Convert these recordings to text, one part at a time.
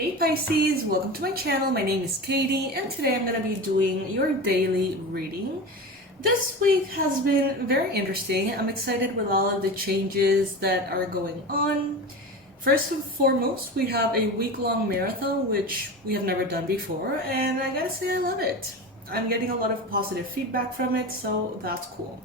Hey Pisces, welcome to my channel. My name is Katie and today I'm going to be doing your daily reading. This week has been very interesting. I'm excited with all of the changes that are going on. First and foremost, we have a week-long marathon, which we have never done before, and I gotta say I love it. I'm getting a lot of positive feedback from it, so that's cool.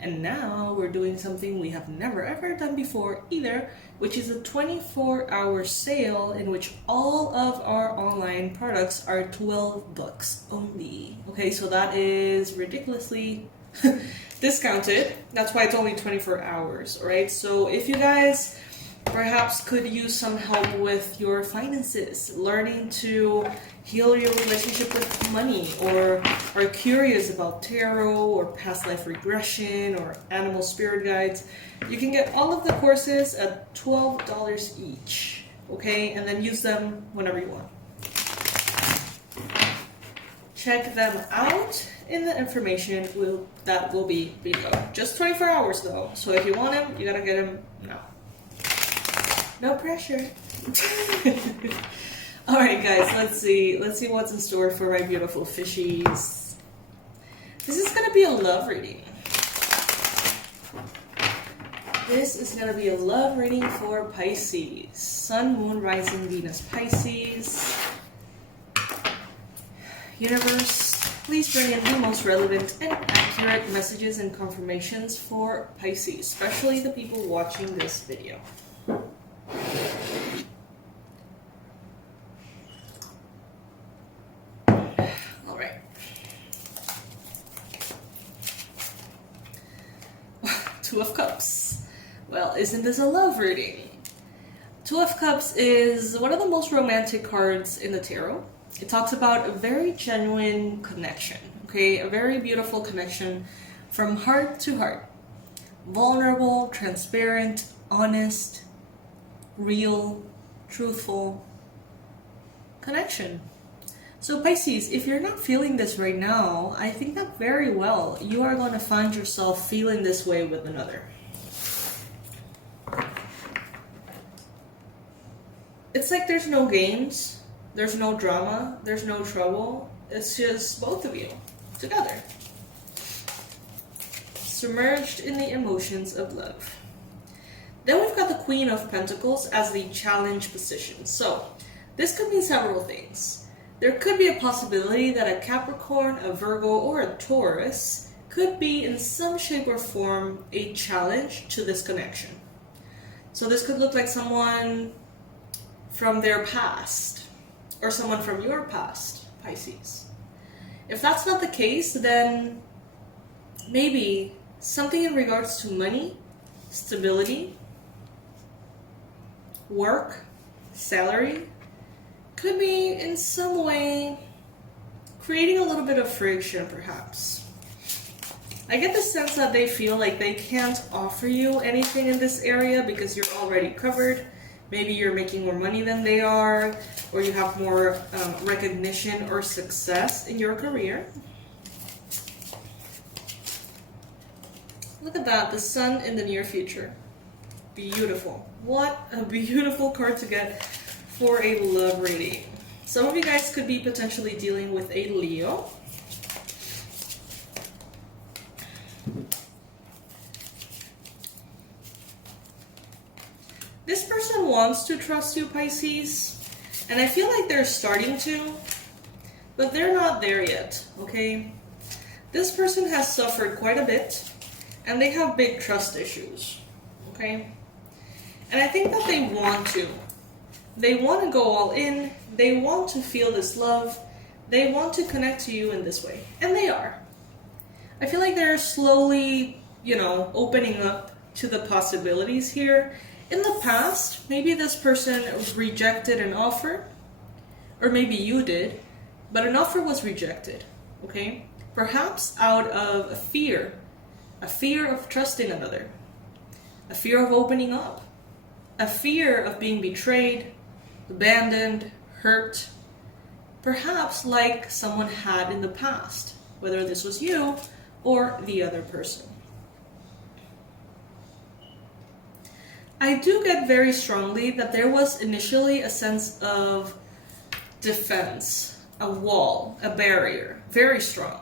And now we're doing something we have never ever done before either, which is a 24-hour sale in which all of our online products are $12 only. Okay, so that is ridiculously discounted. That's why it's only 24 hours, all right? So if you guys perhaps could use some help with your finances, learning to heal your relationship with money, or are curious about tarot or past life regression or animal spirit guides, you can get all of the courses at $12 each, okay? And then use them whenever you want. Check them out in the information that will be below. Just 24 hours though, so if you want them, you gotta get them now. No pressure. Alright guys, let's see what's in store for my beautiful fishies. This is gonna be a love reading. This is gonna be a love reading for Pisces. Sun, Moon, Rising, Venus, Pisces. Universe, please bring in the most relevant and accurate messages and confirmations for Pisces, especially the people watching this video. Alright. Two of Cups. Well, isn't this a love reading? Two of Cups is one of the most romantic cards in the tarot. It talks about a very genuine connection, okay? A very beautiful connection from heart to heart. Vulnerable, transparent, honest, real, truthful connection. So Pisces, if you're not feeling this right now, I think that very well you are going to find yourself feeling this way with another. It's like there's no games, there's no drama, there's no trouble. It's just both of you together, submerged in the emotions of love. Then we've got the Queen of Pentacles as the challenge position. So this could mean several things. There could be a possibility that a Capricorn, a Virgo, or a Taurus could be in some shape or form a challenge to this connection. So this could look like someone from their past or someone from your past, Pisces. If that's not the case, then maybe something in regards to money, stability, work, salary, could be in some way creating a little bit of friction, perhaps. I get the sense that they feel like they can't offer you anything in this area because you're already covered. Maybe you're making more money than they are, or you have more recognition or success in your career. Look at that, the sun in the near future. Beautiful. What a beautiful card to get for a love reading. Some of you guys could be potentially dealing with a Leo. This person wants to trust you, Pisces, and I feel like they're starting to, but they're not there yet, okay? This person has suffered quite a bit, and they have big trust issues, okay? And I think that they want to. They want to go all in. They want to feel this love. They want to connect to you in this way. And they are. I feel like they're slowly, opening up to the possibilities here. In the past, maybe this person rejected an offer, or maybe you did, but an offer was rejected, okay? Perhaps out of a fear of trusting another, a fear of opening up, a fear of being betrayed, abandoned, hurt, perhaps like someone had in the past, whether this was you or the other person. I do get very strongly that there was initially a sense of defense, a wall, a barrier, very strong.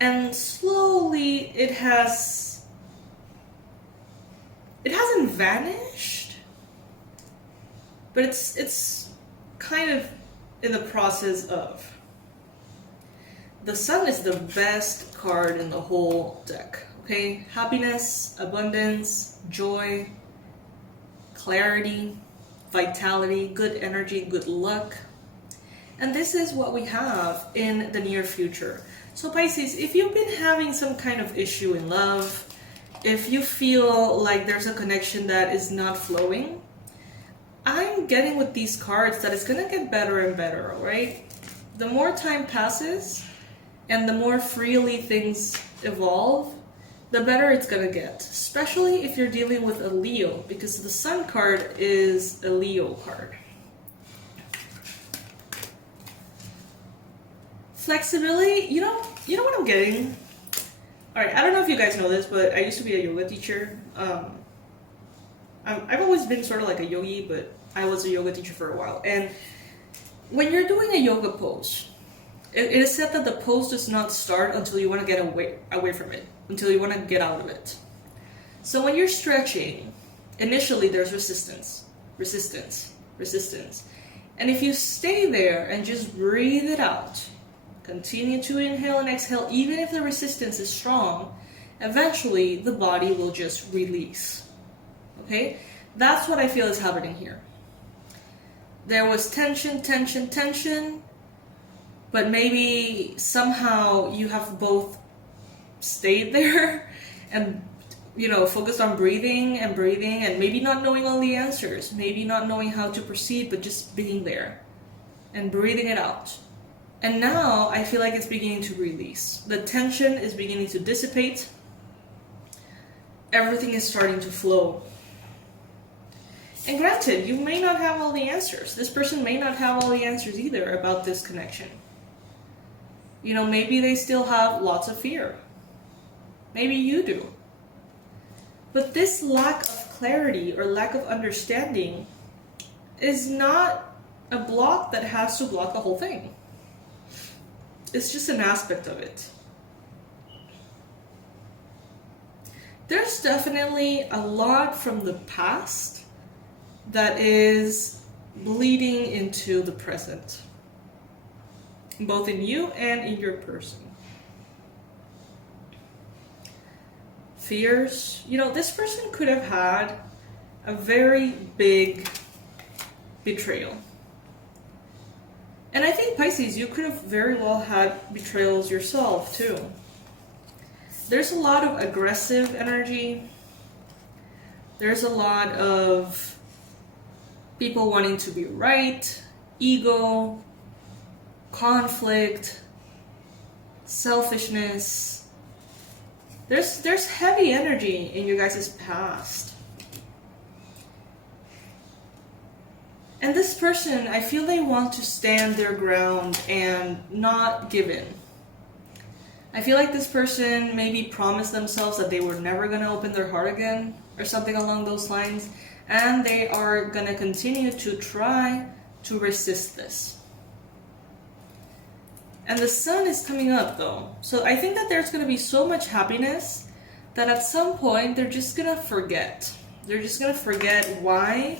And slowly it hasn't vanished, but it's kind of in the process of. The Sun is the best card in the whole deck, okay? Happiness, abundance, joy, clarity, vitality, good energy, good luck. And this is what we have in the near future. So Pisces, if you've been having some kind of issue in love, if you feel like there's a connection that is not flowing, I'm getting with these cards that it's gonna get better and better, all right? The more time passes and the more freely things evolve, the better it's gonna get, especially if you're dealing with a Leo, because the Sun card is a Leo card. Flexibility, you know what I'm getting? Alright, I don't know if you guys know this, but I used to be a yoga teacher. I've always been sort of like a yogi, but I was a yoga teacher for a while. And when you're doing a yoga pose, it is said that the pose does not start until you want to get away from it, until you want to get out of it. So when you're stretching, initially there's resistance. And if you stay there and just breathe it out, continue to inhale and exhale, even if the resistance is strong, eventually the body will just release. Okay? That's what I feel is happening here. There was tension, but maybe somehow you have both stayed there and, focused on breathing and maybe not knowing all the answers, maybe not knowing how to proceed, but just being there and breathing it out. And now I feel like it's beginning to release. The tension is beginning to dissipate. Everything is starting to flow. And granted, you may not have all the answers. This person may not have all the answers either about this connection. Maybe they still have lots of fear. Maybe you do. But this lack of clarity or lack of understanding is not a block that has to block the whole thing. It's just an aspect of it. There's definitely a lot from the past that is bleeding into the present, both in you and in your person. Fears. This person could have had a very big betrayal. And I think, Pisces, you could have very well had betrayals yourself, too. There's a lot of aggressive energy. There's a lot of people wanting to be right, ego, conflict, selfishness. There's heavy energy in you guys' past. And this person, I feel they want to stand their ground and not give in. I feel like this person maybe promised themselves that they were never going to open their heart again or something along those lines. And they are going to continue to try to resist this. And the Sun is coming up though. So I think that there's going to be so much happiness that at some point they're just going to forget. They're just going to forget why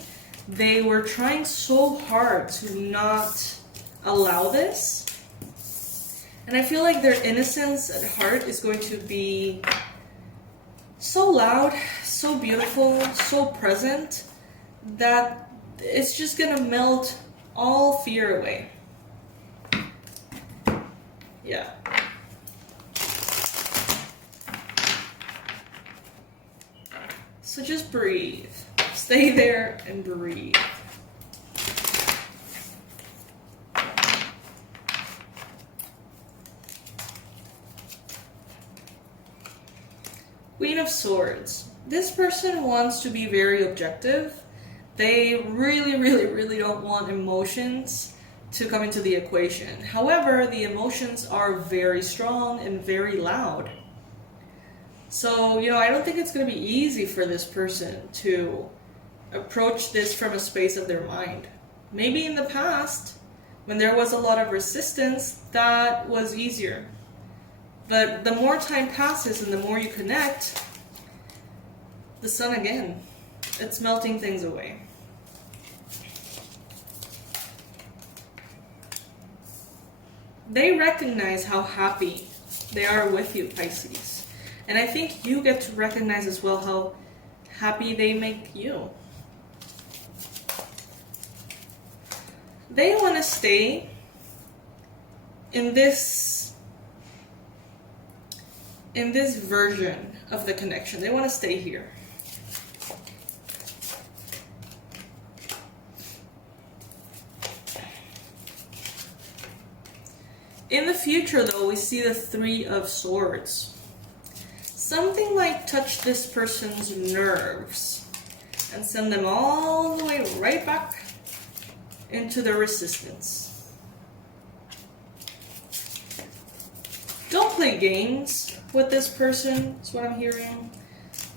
they were trying so hard to not allow this. And I feel like their innocence at heart is going to be so loud, so beautiful, so present, that it's just going to melt all fear away. Yeah. So just breathe. Stay there and breathe. Queen of Swords. This person wants to be very objective. They really don't want emotions to come into the equation. However, the emotions are very strong and very loud. So, I don't think it's going to be easy for this person to approach this from a space of their mind. Maybe in the past, When there was a lot of resistance, that was easier. But the more time passes and the more you connect, the sun again, it's melting things away. They recognize how happy they are with you, Pisces. And I think you get to recognize as well how happy they make you. They want to stay in this version of the connection. They want to stay here. In the future, though, we see the Three of Swords. Something might touch this person's nerves and send them all the way right back into the resistance. Don't play games with this person, is what I'm hearing.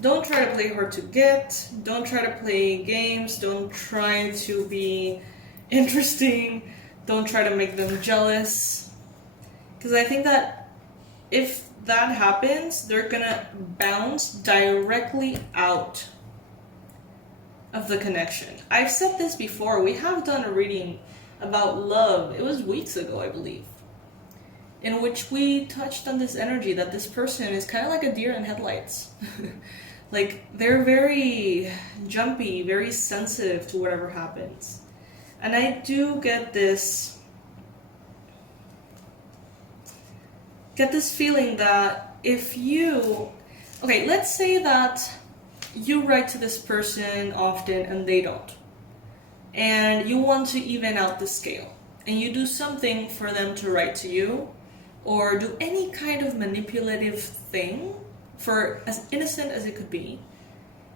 Don't try to play hard to get. Don't try to play games. Don't try to be interesting. Don't try to make them jealous. Because I think that if that happens, they're gonna bounce directly out of the connection. I've said this before. We have done a reading about love. It was weeks ago, I believe, in which we touched on this energy that this person is kind of like a deer in headlights. Like, they're very jumpy, very sensitive to whatever happens. And I do get this feeling that if you, okay, let's say that you write to this person often and they don't, and you want to even out the scale, and you do something for them to write to you, or do any kind of manipulative thing, for as innocent as it could be,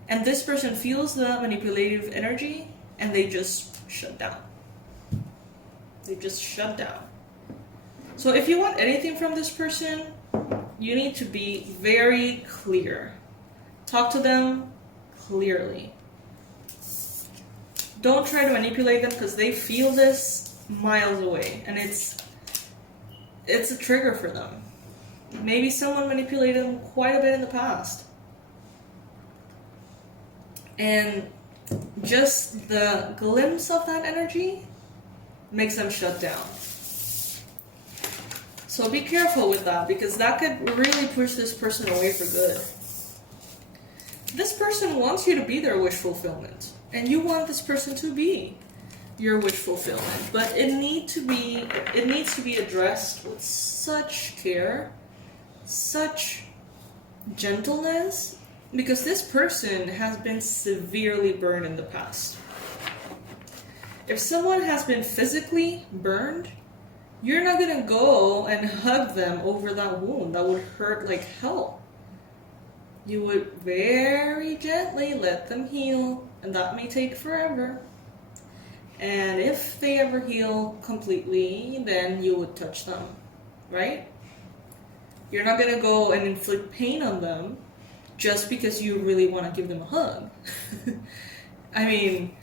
and this person feels the manipulative energy and they just shut down. They just shut down. So if you want anything from this person, you need to be very clear. Talk to them clearly. Don't try to manipulate them, because they feel this miles away, and it's a trigger for them. Maybe someone manipulated them quite a bit in the past. And just the glimpse of that energy makes them shut down. So be careful with that, because that could really push this person away for good. This person wants you to be their wish fulfillment, and you want this person to be your wish fulfillment, but it needs to be addressed with such care, such gentleness, because this person has been severely burned in the past. If someone has been physically burned, you're not gonna go and hug them over that wound. That would hurt like hell. You would very gently let them heal, and that may take forever. And if they ever heal completely, then you would touch them, right? You're not gonna go and inflict pain on them just because you really want to give them a hug. I mean,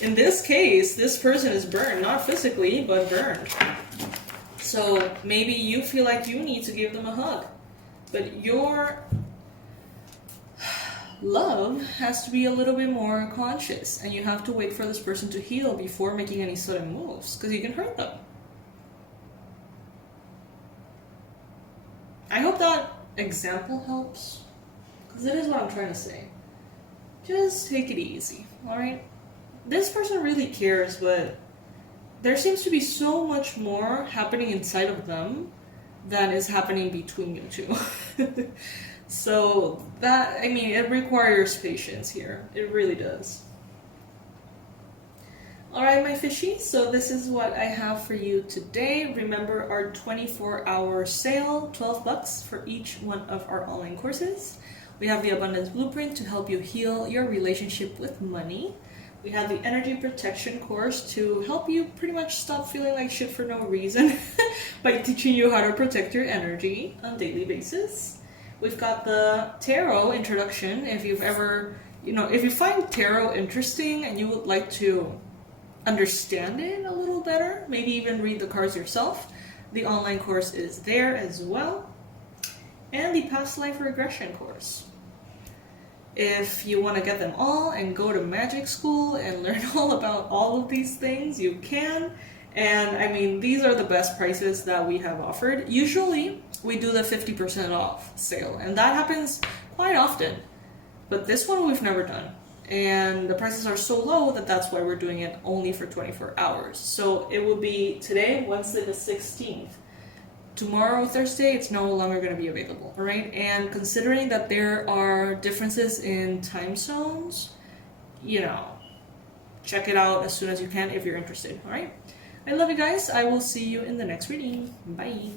in this case, this person is burned, not physically, but burned. So maybe you feel like you need to give them a hug, but your love has to be a little bit more conscious, and you have to wait for this person to heal before making any sudden moves, because you can hurt them. I hope that example helps, because it is what I'm trying to say. Just take it easy, alright? This person really cares, but there seems to be so much more happening inside of them than is happening between you two. So that, I mean, it requires patience here. It really does. Alright, my fishies, so this is what I have for you today. Remember our 24-hour sale, $12 for each one of our online courses. We have the Abundance Blueprint to help you heal your relationship with money. We have the Energy Protection course to help you pretty much stop feeling like shit for no reason by teaching you how to protect your energy on a daily basis. We've got the Tarot Introduction. If you've ever, if you find Tarot interesting and you would like to understand it a little better, maybe even read the cards yourself, the online course is there as well, and the past life regression course. If you want to get them all and go to magic school and learn all about all of these things, you can. And I mean, these are the best prices that we have offered. Usually we do the 50% off sale, and that happens quite often. But this one we've never done. And the prices are so low that that's why we're doing it only for 24 hours. So it will be today, Wednesday the 16th. Tomorrow, Thursday, it's no longer going to be available, all right? And considering that there are differences in time zones, you know, check it out as soon as you can if you're interested, all right? I love you guys. I will see you in the next reading. Bye.